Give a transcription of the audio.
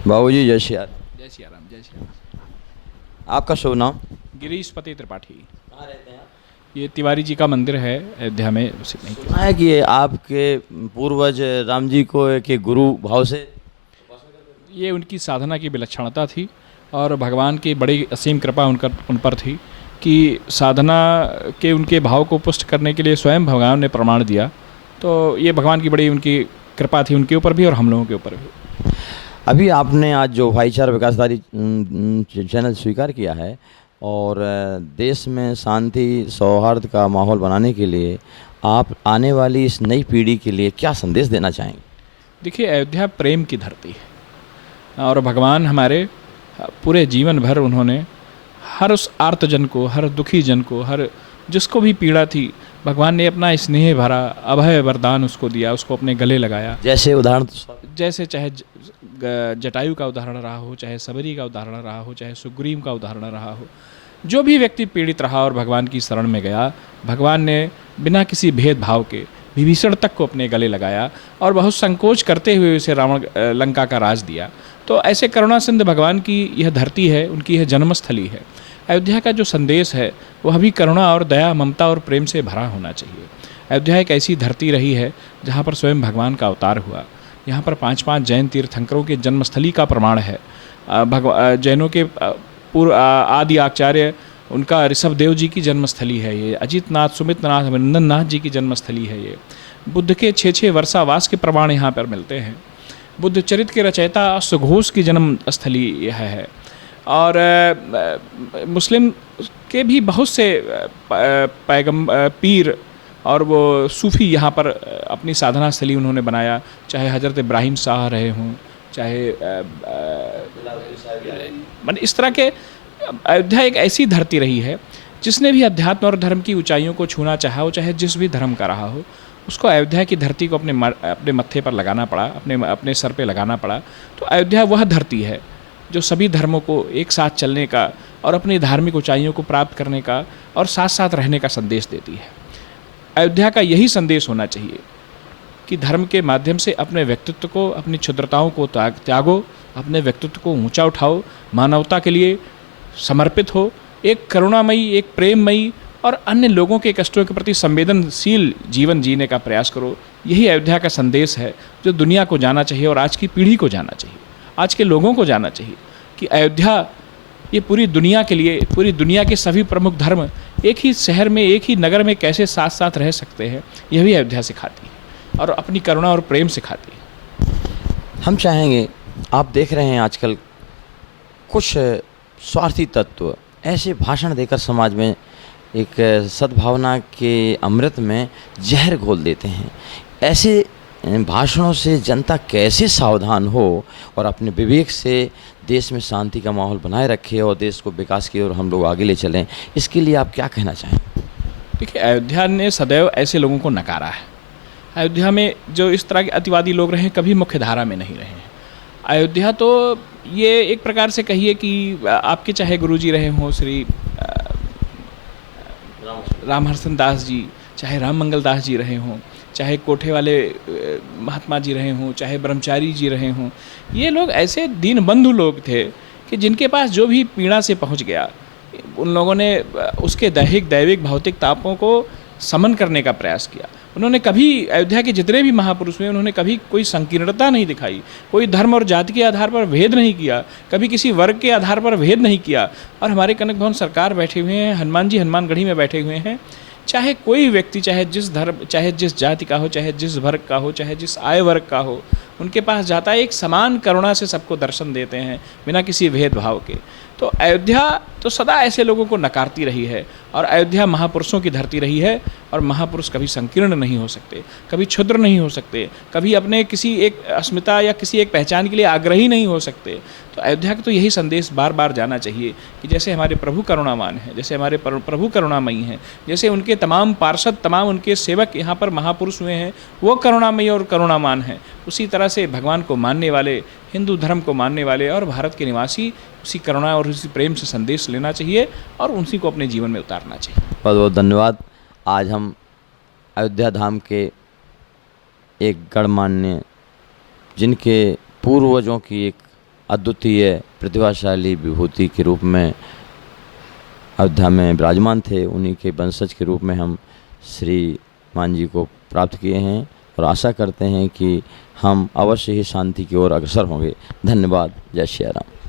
बाबूजी जय श्री राम। जय श्री राम, जय श्री राम। आपका शुभ नाम? गिरीश पति त्रिपाठी। कहाँ रहते हैं आप? ये तिवारी जी का मंदिर है अयोध्या में, उसी में। सुना है कि ये आपके पूर्वज राम जी को के गुरु भाव से। ये उनकी साधना की विलक्षणता थी और भगवान की बड़ी असीम कृपा उन पर थी कि साधना के उनके भाव को पुष्ट करने के लिए स्वयं भगवान ने प्रमाण दिया। तो ये भगवान की बड़ी उनकी कृपा थी उनके ऊपर भी और हम लोगों के ऊपर भी। अभी आपने आज जो भाईचारा विकासधारी चैनल स्वीकार किया है और देश में शांति सौहार्द का माहौल बनाने के लिए आप आने वाली इस नई पीढ़ी के लिए क्या संदेश देना चाहेंगे? देखिए, अयोध्या प्रेम की धरती है और भगवान हमारे पूरे जीवन भर उन्होंने हर उस आर्तजन को, हर दुखी जन को, हर जिसको भी पीड़ा थी, भगवान ने अपना स्नेह भरा अभय वरदान उसको दिया, उसको अपने गले लगाया। जैसे उदाहरण जैसे चाहे जटायु का उदाहरण रहा हो, चाहे सबरी का उदाहरण रहा हो, चाहे सुग्रीव का उदाहरण रहा हो, जो भी व्यक्ति पीड़ित रहा और भगवान की शरण में गया, भगवान ने बिना किसी भेदभाव के विभीषण तक को अपने गले लगाया और बहुत संकोच करते हुए उसे रावण लंका का राज दिया। तो ऐसे करुणा सिंध भगवान की यह धरती है, उनकी यह जन्मस्थली है। अयोध्या का जो संदेश है वह भी करुणा और दया, ममता और प्रेम से भरा होना चाहिए। अयोध्या एक ऐसी धरती रही है जहाँ पर स्वयं भगवान का अवतार हुआ। यहाँ पर 5 जैन तीर्थंकरों के जन्मस्थली का प्रमाण है। जैनों के पूर्व आदि आचार्य उनका ऋषभ देव जी की जन्मस्थली है ये। अजित नाथ, सुमित नाथ, अभिनंदन नाथ जी की जन्मस्थली है ये। बुद्ध के 6 वर्षावास के प्रमाण यहाँ पर मिलते हैं। बुद्ध चरित्र के रचयिता सुघोष की जन्मस्थली यह है। और मुस्लिम के भी बहुत से पीर और वो सूफ़ी यहाँ पर अपनी साधना स्थली उन्होंने बनाया, चाहे हज़रत इब्राहिम शाह रहे हों, चाहे इस तरह के। अयोध्या एक ऐसी धरती रही है जिसने भी अध्यात्म और धर्म की ऊंचाइयों को छूना चाहा हो, चाहे जिस भी धर्म का रहा हो, उसको अयोध्या की धरती को अपने मत्थे पर लगाना पड़ा, अपने सर पे लगाना पड़ा। तो अयोध्या वह धरती है जो सभी धर्मों को एक साथ चलने का और अपनी धार्मिक ऊंचाइयों को प्राप्त करने का और साथ साथ रहने का संदेश देती है। अयोध्या का यही संदेश होना चाहिए कि धर्म के माध्यम से अपने व्यक्तित्व को, अपनी क्षुद्रताओं को त्यागो, अपने व्यक्तित्व को ऊंचा उठाओ, मानवता के लिए समर्पित हो, एक करुणामयी, एक प्रेममयी और अन्य लोगों के कष्टों के प्रति संवेदनशील जीवन जीने का प्रयास करो। यही अयोध्या का संदेश है जो दुनिया को जाना चाहिए और आज की पीढ़ी को जाना चाहिए, आज के लोगों को जाना चाहिए कि अयोध्या ये पूरी दुनिया के लिए, पूरी दुनिया के सभी प्रमुख धर्म एक ही शहर में, एक ही नगर में कैसे साथ साथ रह सकते हैं, यह भी अयोध्या सिखाती है और अपनी करुणा और प्रेम सिखाती है। हम चाहेंगे, आप देख रहे हैं आजकल कुछ स्वार्थी तत्व ऐसे भाषण देकर समाज में एक सद्भावना के अमृत में जहर घोल देते हैं। ऐसे भाषणों से जनता कैसे सावधान हो और अपने विवेक से देश में शांति का माहौल बनाए रखे और देश को विकास की ओर हम लोग आगे ले चलें, इसके लिए आप क्या कहना चाहें? देखिए, अयोध्या ने सदैव ऐसे लोगों को नकारा है। अयोध्या में जो इस तरह के अतिवादी लोग रहे, कभी मुख्य धारा में नहीं रहे हैं। अयोध्या तो ये एक प्रकार से कहिए कि आपके चाहे गुरुजी रहे हों श्री रामहर्षण दास जी, चाहे राम मंगल दास जी रहे हों, चाहे कोठे वाले महात्मा जी रहे हों, चाहे ब्रह्मचारी जी रहे हों, ये लोग ऐसे दीनबंधु लोग थे कि जिनके पास जो भी पीड़ा से पहुंच गया, उन लोगों ने उसके दैहिक दैविक भौतिक तापों को समन करने का प्रयास किया। उन्होंने कभी, अयोध्या के जितने भी महापुरुष हुए, उन्होंने कभी कोई संकीर्णता नहीं दिखाई, कोई धर्म और जाति के आधार पर भेद नहीं किया, कभी किसी वर्ग के आधार पर भेद नहीं किया। और हमारे कनक भवन सरकार बैठे हुए हैं, हनुमान जी हनुमानगढ़ी में बैठे हुए हैं, चाहे कोई व्यक्ति, चाहे जिस धर्म, चाहे जिस जाति का हो, चाहे जिस वर्ग का हो, चाहे जिस आय वर्ग का हो, उनके पास जाता है, एक समान करुणा से सबको दर्शन देते हैं बिना किसी भेदभाव के। तो अयोध्या तो सदा ऐसे लोगों को नकारती रही है और अयोध्या महापुरुषों की धरती रही है और महापुरुष कभी संकीर्ण नहीं हो सकते, कभी क्षुद्र नहीं हो सकते, कभी अपने किसी एक अस्मिता या किसी एक पहचान के लिए आग्रही नहीं हो सकते। तो अयोध्या का तो यही संदेश बार बार जाना चाहिए कि जैसे हमारे प्रभु करुणावान हैं, जैसे हमारे प्रभु करुणामयी हैं, जैसे उनके तमाम पार्षद, तमाम उनके सेवक यहाँ पर महापुरुष हुए हैं, वो करुणामयी और करुणावान हैं, उसी तरह से भगवान को मानने वाले, हिंदू धर्म को मानने वाले और भारत के निवासी उसी करुणा और उसी प्रेम से संदेश लेना चाहिए और उसी को अपने जीवन में उतारना चाहिए। बहुत बहुत धन्यवाद। आज हम अयोध्या धाम के एक गणमान्य, जिनके पूर्वजों की एक अद्वितीय प्रतिभाशाली विभूति के रूप में अयोध्या में विराजमान थे, उन्हीं के वंशज के रूप में हम श्री मान जी को प्राप्त किए हैं और आशा करते हैं कि हम अवश्य ही शांति की ओर अग्रसर होंगे। धन्यवाद। जय श्री राम।